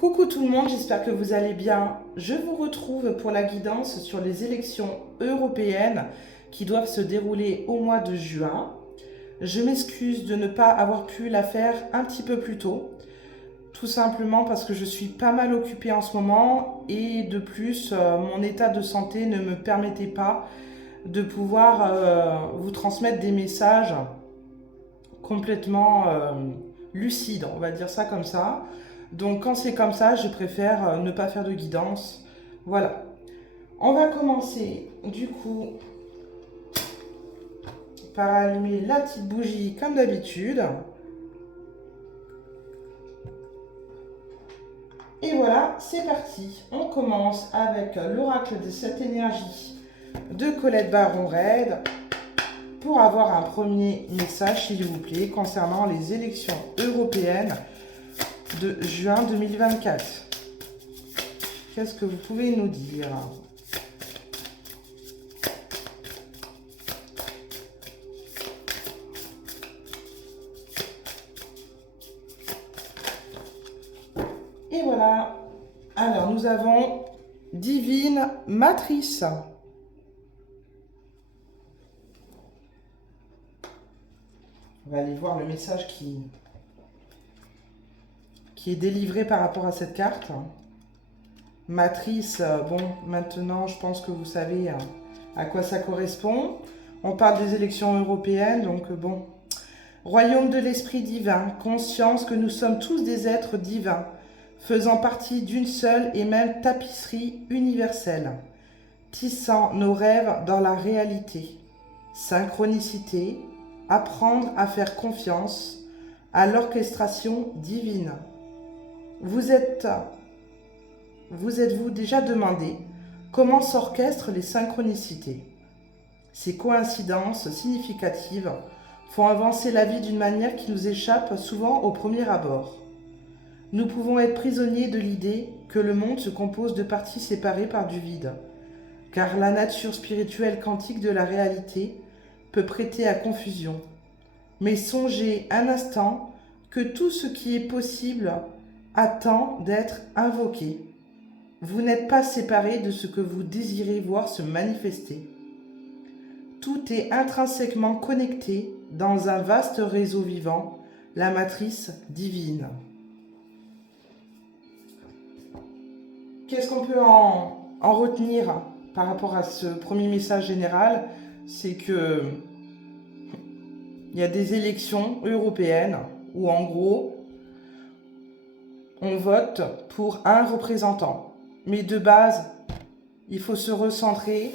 Coucou tout le monde, j'espère que vous allez bien. Je vous retrouve pour la guidance sur les élections européennes qui doivent se dérouler au mois de juin. Je m'excuse de ne pas avoir pu la faire un petit peu plus tôt, tout simplement parce que je suis pas mal occupée en ce moment et de plus, mon état de santé ne me permettait pas de pouvoir vous transmettre des messages complètement lucides, on va dire ça comme ça. Donc quand c'est comme ça, je préfère ne pas faire de guidance. Voilà. On va commencer du coup par allumer la petite bougie comme d'habitude. Et voilà, c'est parti. On commence avec l'oracle de cette énergie de Colette Baron-Red pour avoir un premier message, s'il vous plaît, concernant les élections européennes de juin 2024. Qu'est-ce que vous pouvez nous dire ? Et voilà. Alors, nous avons Divine Matrice. On va aller voir le message qui est délivré par rapport à cette carte. Matrice, bon, maintenant, je pense que vous savez à quoi ça correspond. On parle des élections européennes, donc bon. Royaume de l'esprit divin, conscience que nous sommes tous des êtres divins, faisant partie d'une seule et même tapisserie universelle, tissant nos rêves dans la réalité. Synchronicité, apprendre à faire confiance à l'orchestration divine. Vous êtes-vous déjà demandé comment s'orchestrent les synchronicités? Ces coïncidences significatives font avancer la vie d'une manière qui nous échappe souvent au premier abord. Nous pouvons être prisonniers de l'idée que le monde se compose de parties séparées par du vide, car la nature spirituelle quantique de la réalité peut prêter à confusion. Mais songez un instant que tout ce qui est possible attend d'être invoqué. Vous n'êtes pas séparés de ce que vous désirez voir se manifester. Tout est intrinsèquement connecté dans un vaste réseau vivant, la matrice divine. Qu'est-ce qu'on peut en retenir par rapport à ce premier message général? C'est que il y a des élections européennes où en gros, on vote pour un représentant. Mais de base, il faut se recentrer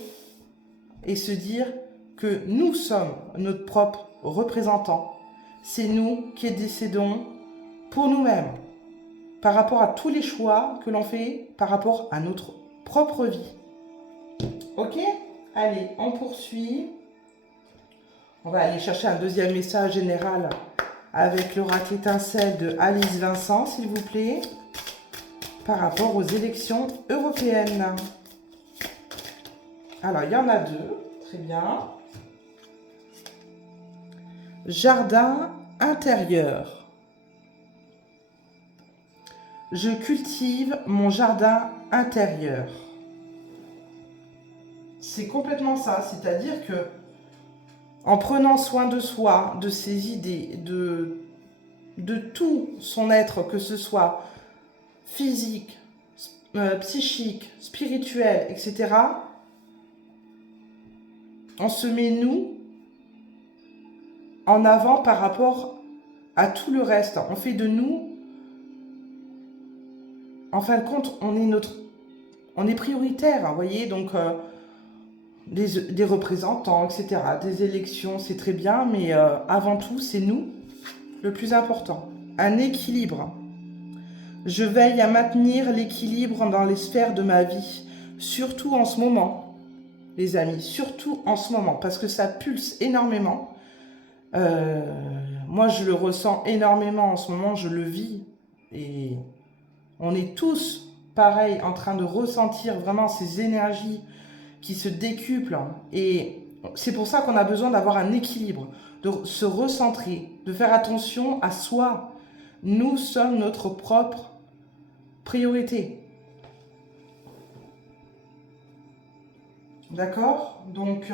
et se dire que nous sommes notre propre représentant. C'est nous qui décidons pour nous-mêmes, par rapport à tous les choix que l'on fait, par rapport à notre propre vie. Ok? Allez, on poursuit. On va aller chercher un deuxième message général avec l'oracle étincelle de Alice Vincent, s'il vous plaît, par rapport aux élections européennes. Alors, il y en a deux. Très bien. Jardin intérieur. Je cultive mon jardin intérieur. C'est complètement ça, c'est-à-dire que en prenant soin de soi, de ses idées, de tout son être, que ce soit physique, psychique, spirituel, etc., on se met nous en avant par rapport à tout le reste. On fait de nous, en fin de compte, on est prioritaire, vous voyez, donc des représentants, etc., des élections, c'est très bien, mais avant tout, c'est nous le plus important. Un équilibre. Je veille à maintenir l'équilibre dans les sphères de ma vie, surtout en ce moment, les amis, surtout en ce moment, parce que ça pulse énormément. Moi, je le ressens énormément en ce moment, je le vis, et on est tous, pareil, en train de ressentir vraiment ces énergies qui se décuplent, et c'est pour ça qu'on a besoin d'avoir un équilibre, de se recentrer, de faire attention à soi. Nous sommes notre propre priorité. D'accord? Donc,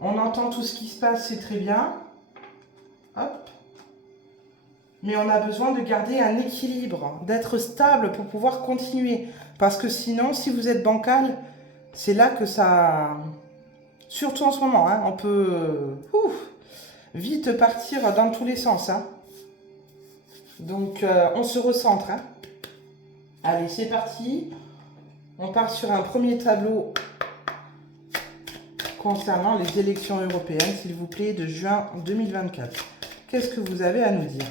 on entend tout ce qui se passe, c'est très bien. Hop. Mais on a besoin de garder un équilibre, d'être stable pour pouvoir continuer. Parce que sinon, si vous êtes bancal, c'est là que ça... Surtout en ce moment, hein, on peut vite partir dans tous les sens. Hein. Donc, on se recentre. Hein. Allez, c'est parti. On part sur un premier tableau concernant les élections européennes, s'il vous plaît, de juin 2024. Qu'est-ce que vous avez à nous dire ?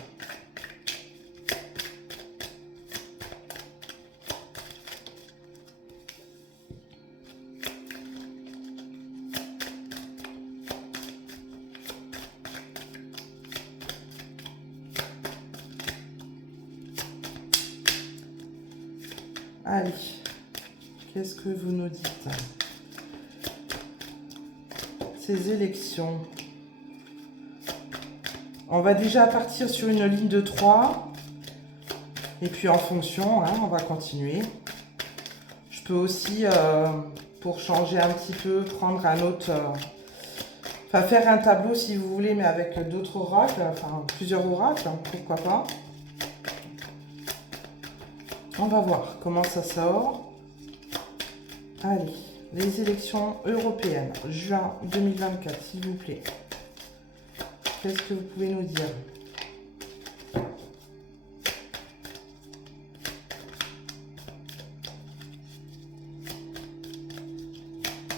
Allez, qu'est-ce que vous nous dites ? Ces élections. On va déjà partir sur une ligne de 3. Et puis en fonction, hein, on va continuer. Je peux aussi, pour changer un petit peu, prendre un autre... Enfin, faire un tableau si vous voulez, mais avec d'autres oracles. Enfin, plusieurs oracles, pourquoi pas. On va voir comment ça sort. Allez, les élections européennes, juin 2024, s'il vous plaît. Qu'est-ce que vous pouvez nous dire ?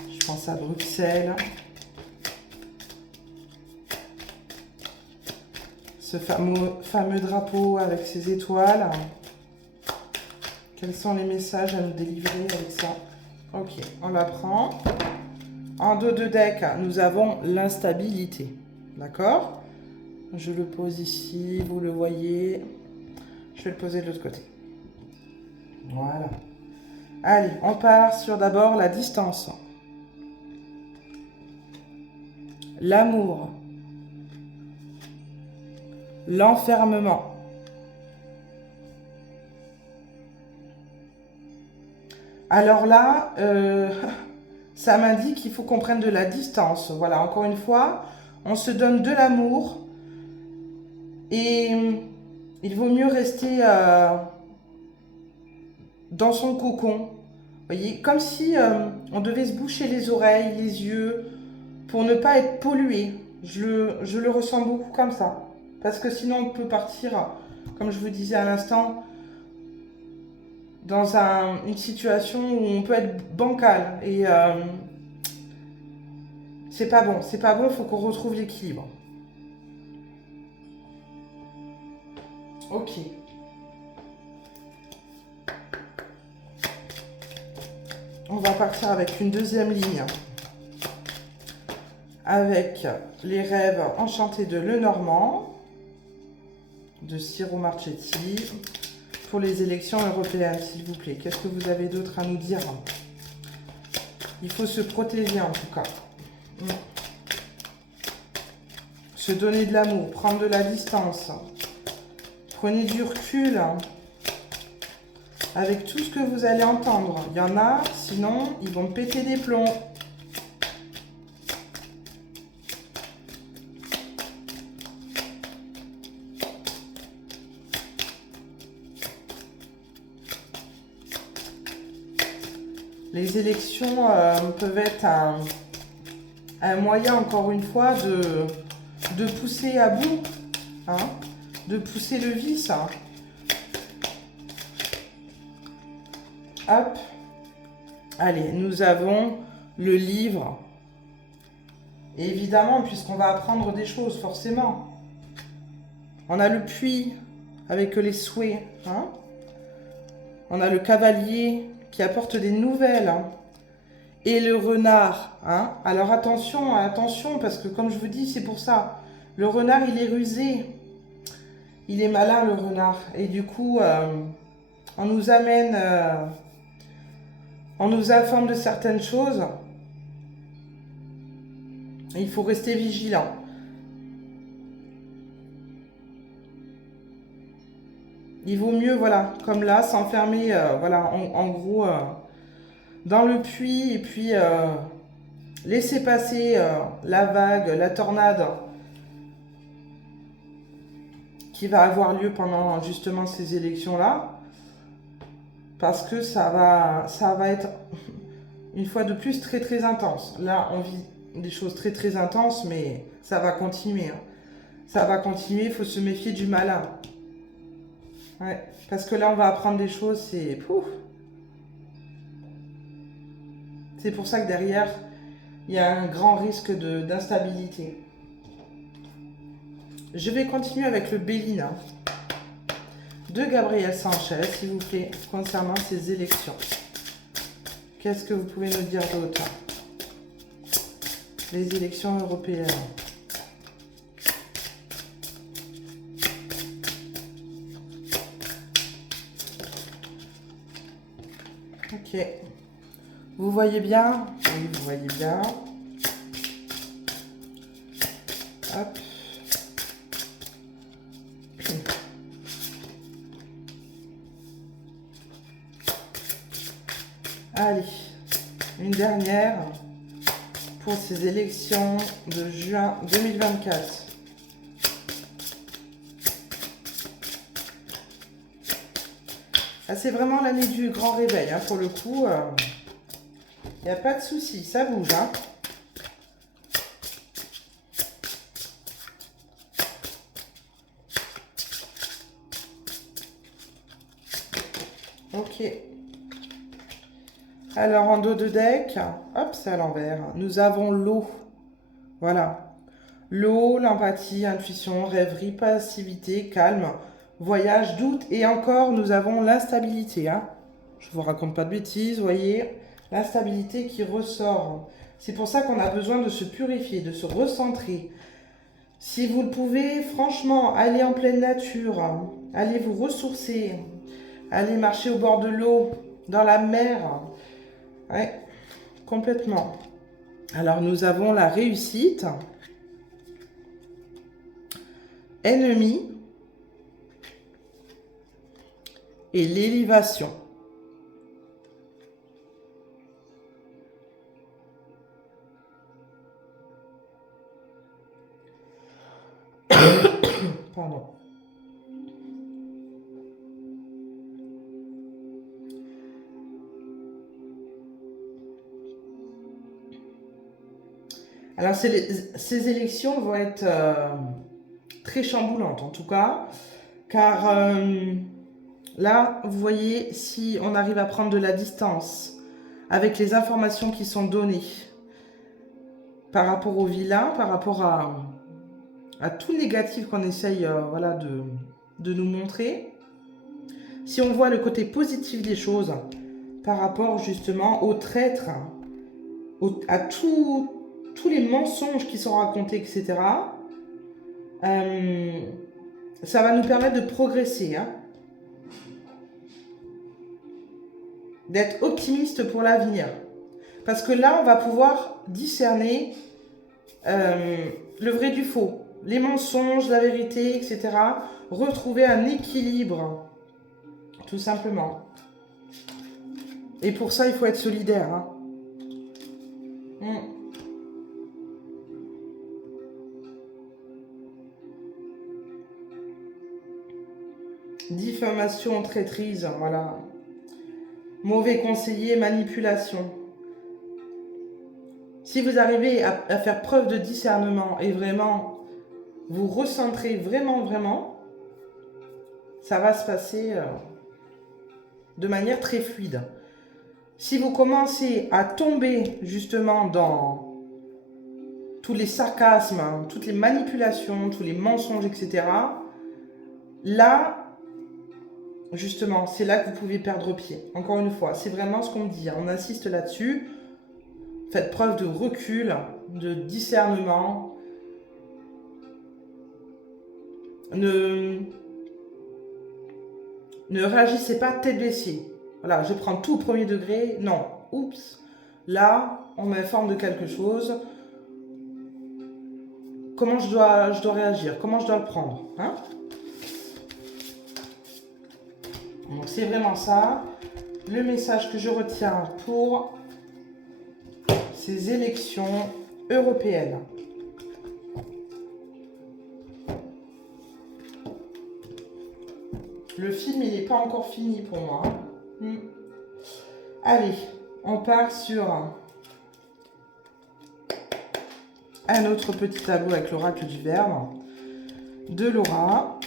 Je pense à Bruxelles. Ce fameux drapeau avec ses étoiles. Quels sont les messages à nous délivrer avec ça? Ok, on la prend. En dos de deck, nous avons l'instabilité. D'accord? Je le pose ici, vous le voyez. Je vais le poser de l'autre côté. Voilà. Allez, on part sur d'abord la distance. L'amour. L'enfermement. Alors là, ça m'indique qu'il faut qu'on prenne de la distance. Voilà, encore une fois, on se donne de l'amour et il vaut mieux rester dans son cocon. Vous voyez, comme si on devait se boucher les oreilles, les yeux, pour ne pas être pollué. Je le ressens beaucoup comme ça. Parce que sinon, on peut partir, comme je vous disais à l'instant, dans une situation où on peut être bancal. Et c'est pas bon. C'est pas bon, il faut qu'on retrouve l'équilibre. Ok. On va partir avec une deuxième ligne. Avec les rêves enchantés de Lenormand, de Ciro Marchetti, pour les élections européennes, s'il vous plaît. Qu'est-ce que vous avez d'autre à nous dire? Il faut se protéger en tout cas. Se donner de l'amour, prendre de la distance. Prenez du recul avec tout ce que vous allez entendre. Il y en a, sinon, ils vont péter des plombs. Les élections peuvent être un moyen, encore une fois, de pousser à bout, hein, de pousser le vice. Hein. Hop. Allez, nous avons le livre. Et évidemment, puisqu'on va apprendre des choses, forcément. On a le puits avec les souhaits. Hein. On a le cavalier qui apporte des nouvelles. Hein. Et le renard. Hein. Alors attention, attention, parce que comme je vous dis, c'est pour ça. Le renard, il est rusé. Il est malin, le renard. Et du coup, on nous amène... on nous informe de certaines choses. Et il faut rester vigilant. Il vaut mieux, voilà, comme là, s'enfermer, voilà, en gros, dans le puits et puis laisser passer la vague, la tornade qui va avoir lieu pendant justement ces élections-là. Parce que ça va être, une fois de plus, très très intense. Là, on vit des choses très très intenses, mais ça va continuer. Hein. Ça va continuer, il faut se méfier du malin. Ouais, parce que là, on va apprendre des choses, c'est... Pouf. C'est pour ça que derrière, il y a un grand risque d'instabilité. Je vais continuer avec le Bélina de Gabriel Sanchez, s'il vous plaît, concernant ces élections. Qu'est-ce que vous pouvez nous dire d'autre? Les élections européennes. Ok. Vous voyez bien? Oui, vous voyez bien. Hop. Allez, une dernière pour ces élections de juin 2024. Ah, c'est vraiment l'année du grand réveil, hein, pour le coup. Il n'y a pas de souci, ça bouge. Hein. Ok. Alors, en dos de deck, hop, c'est à l'envers. Nous avons l'eau. Voilà. L'eau, l'empathie, intuition, rêverie, passivité, calme, voyage, doute. Et encore, nous avons l'instabilité. Hein. Je ne vous raconte pas de bêtises, vous voyez. L'instabilité qui ressort. C'est pour ça qu'on a besoin de se purifier, de se recentrer. Si vous le pouvez, franchement, allez en pleine nature. Allez vous ressourcer. Allez marcher au bord de l'eau, dans la mer. Ouais, complètement. Alors, nous avons la réussite. Ennemi. Et l'élévation. Pardon. Alors, ces élections vont être très chamboulantes, en tout cas, car là, vous voyez, si on arrive à prendre de la distance avec les informations qui sont données par rapport au vilain, par rapport à tout négatif qu'on essaye voilà, de nous montrer, si on voit le côté positif des choses par rapport justement aux traîtres, à tous les mensonges qui sont racontés, etc., ça va nous permettre de progresser, hein, d'être optimiste pour l'avenir. Parce que là, on va pouvoir discerner le vrai du faux, les mensonges, la vérité, etc. Retrouver un équilibre, tout simplement. Et pour ça, il faut être solidaire. Hein. Diffamation, traîtrise, voilà. Mauvais conseiller, manipulation. Si vous arrivez à faire preuve de discernement et vraiment vous recentrez vraiment, ça va se passer de manière très fluide. Si vous commencez à tomber justement dans tous les sarcasmes, toutes les manipulations, tous les mensonges, etc., là, justement, c'est là que vous pouvez perdre pied. Encore une fois, c'est vraiment ce qu'on me dit. Hein. On insiste là-dessus. Faites preuve de recul, de discernement. Ne réagissez pas tête baissée. Voilà, je prends tout au premier degré. Non. Oups. Là, on m'informe de quelque chose. Comment je dois réagir? Comment je dois le prendre, hein? Donc c'est vraiment ça, le message que je retiens pour ces élections européennes. Le film, il n'est pas encore fini pour moi. Allez, on part sur un autre petit tableau avec l'oracle du Verbe de Laura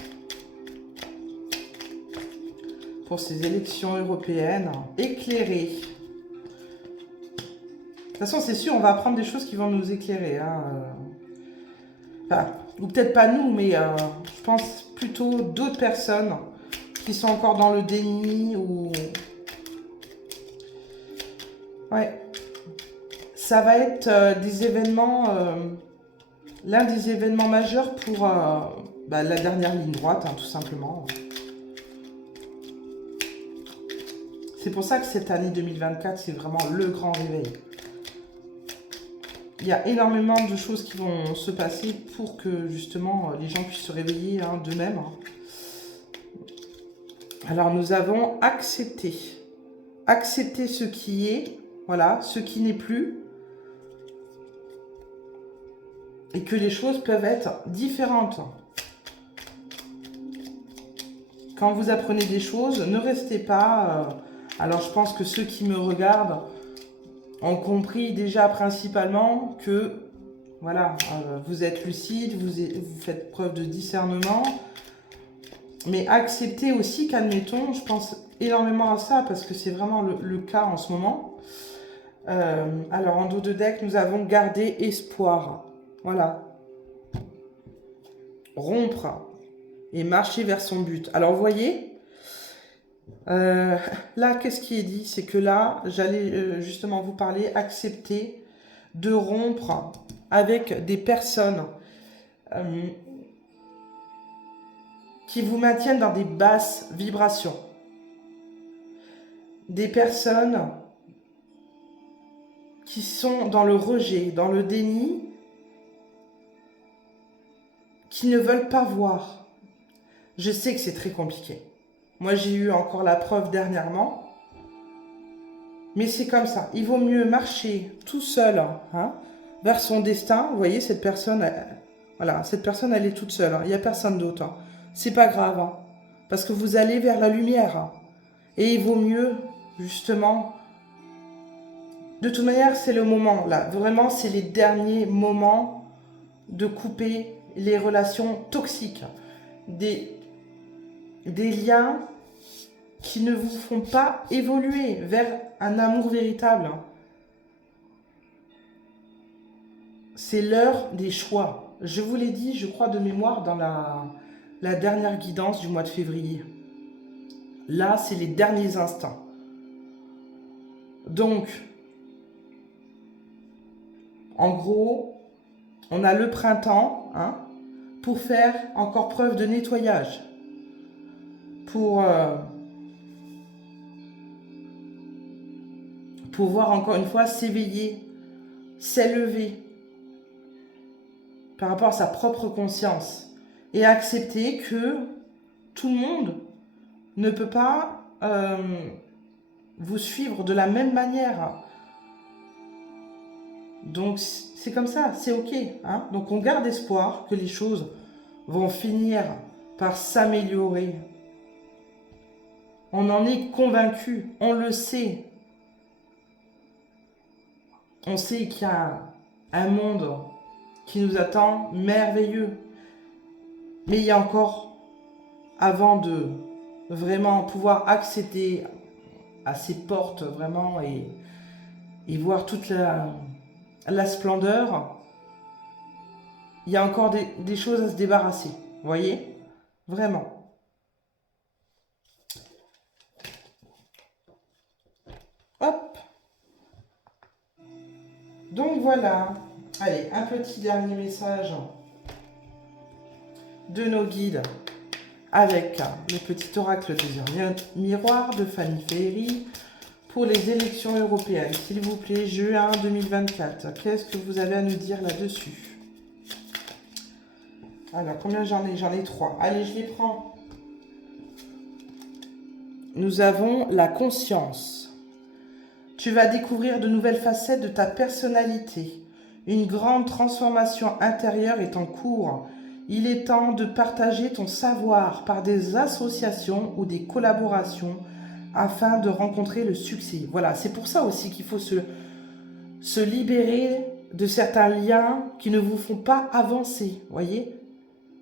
pour ces élections européennes éclairées. De toute façon, c'est sûr, on va apprendre des choses qui vont nous éclairer. Hein. Enfin, ou peut-être pas nous, mais je pense plutôt d'autres personnes qui sont encore dans le déni ou... Ouais. Ça va être des événements... l'un des événements majeurs pour la dernière ligne droite, hein, tout simplement. C'est pour ça que cette année 2024, c'est vraiment le grand réveil. Il y a énormément de choses qui vont se passer pour que, justement, les gens puissent se réveiller d'eux-mêmes. Alors, nous avons accepté. Accepter ce qui est, voilà, ce qui n'est plus. Et que les choses peuvent être différentes. Quand vous apprenez des choses, ne restez pas... alors, je pense que ceux qui me regardent ont compris déjà principalement que, voilà, vous êtes lucide, vous faites preuve de discernement. Mais acceptez aussi qu'admettons, je pense énormément à ça, parce que c'est vraiment le cas en ce moment. Alors, en dos de deck, nous avons gardé espoir. Voilà. Rompre et marcher vers son but. Alors, vous voyez, là, qu'est-ce qui est dit? C'est que là, j'allais justement vous parler, accepter de rompre avec des personnes qui vous maintiennent dans des basses vibrations. Des personnes qui sont dans le rejet, dans le déni, qui ne veulent pas voir. Je sais que c'est très compliqué. Moi, j'ai eu encore la preuve dernièrement. Mais c'est comme ça. Il vaut mieux marcher tout seul vers son destin. Vous voyez, cette personne, voilà, cette personne, elle est toute seule. Il n'y a personne d'autre. C'est pas grave. Parce que vous allez vers la lumière. Et il vaut mieux, justement... De toute manière, c'est le moment, là. Vraiment, c'est les derniers moments de couper les relations toxiques. Des liens qui ne vous font pas évoluer vers un amour véritable. C'est l'heure des choix. Je vous l'ai dit, je crois de mémoire, dans la dernière guidance du mois de février. Là, c'est les derniers instants. Donc, en gros, on a le printemps pour faire encore preuve de nettoyage. Pour pouvoir encore une fois s'éveiller, s'élever par rapport à sa propre conscience et accepter que tout le monde ne peut pas vous suivre de la même manière. Donc c'est comme ça, c'est ok. Donc on garde espoir que les choses vont finir par s'améliorer. On en est convaincu, on le sait. On sait qu'il y a un monde qui nous attend merveilleux. Mais il y a encore, avant de vraiment pouvoir accéder à ces portes vraiment et voir toute la splendeur, il y a encore des choses à se débarrasser. Vous voyez? Vraiment. Hop. Donc voilà. Allez, un petit dernier message de nos guides avec le petit oracle des miroirs de Fanny Ferry pour les élections européennes. S'il vous plaît, juin 2024. Qu'est-ce que vous avez à nous dire là-dessus? Alors, combien j'en ai? J'en ai 3. Allez, je les prends. nous avons la conscience. Tu vas découvrir de nouvelles facettes de ta personnalité. Une grande transformation intérieure est en cours. Il est temps de partager ton savoir par des associations ou des collaborations afin de rencontrer le succès. Voilà, c'est pour ça aussi qu'il faut se libérer de certains liens qui ne vous font pas avancer, voyez,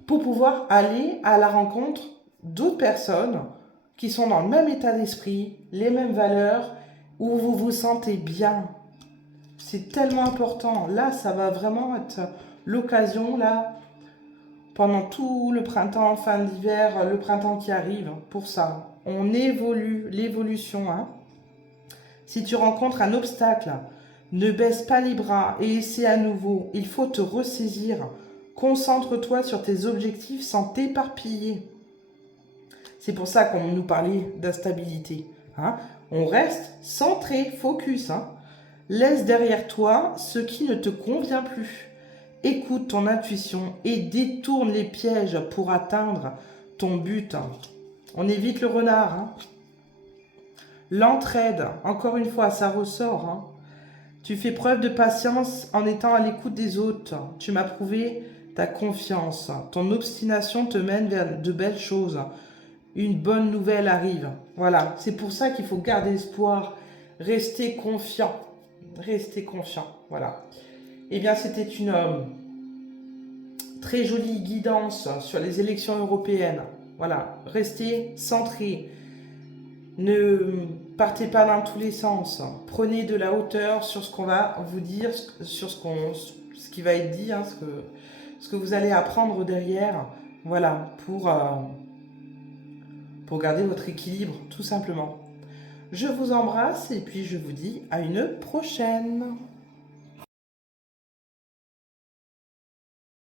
pour pouvoir aller à la rencontre d'autres personnes qui sont dans le même état d'esprit, les mêmes valeurs, où vous vous sentez bien. C'est tellement important. Là, ça va vraiment être l'occasion, là, pendant tout le printemps, fin de l'hiver, le printemps qui arrive, pour ça. On évolue, l'évolution. Hein. Si tu rencontres un obstacle, ne baisse pas les bras et essaie à nouveau. Il faut te ressaisir. Concentre-toi sur tes objectifs sans t'éparpiller. C'est pour ça qu'on nous parlait d'instabilité. Hein. On reste centré, focus. Hein. Laisse derrière toi ce qui ne te convient plus. Écoute ton intuition et détourne les pièges pour atteindre ton but. On évite le renard. Hein. L'entraide, encore une fois, ça ressort. Hein. Tu fais preuve de patience en étant à l'écoute des autres. Tu m'as prouvé ta confiance. Ton obstination te mène vers de belles choses. Une bonne nouvelle arrive. Voilà, c'est pour ça qu'il faut garder espoir. Rester confiant. Rester confiant. Voilà. Eh bien, c'était une très jolie guidance sur les élections européennes. Voilà, restez centré. Ne partez pas dans tous les sens. Prenez de la hauteur sur ce qu'on va vous dire, sur ce qui va être dit, hein, ce que vous allez apprendre derrière. Voilà, pour garder votre équilibre, tout simplement. Je vous embrasse et puis je vous dis à une prochaine.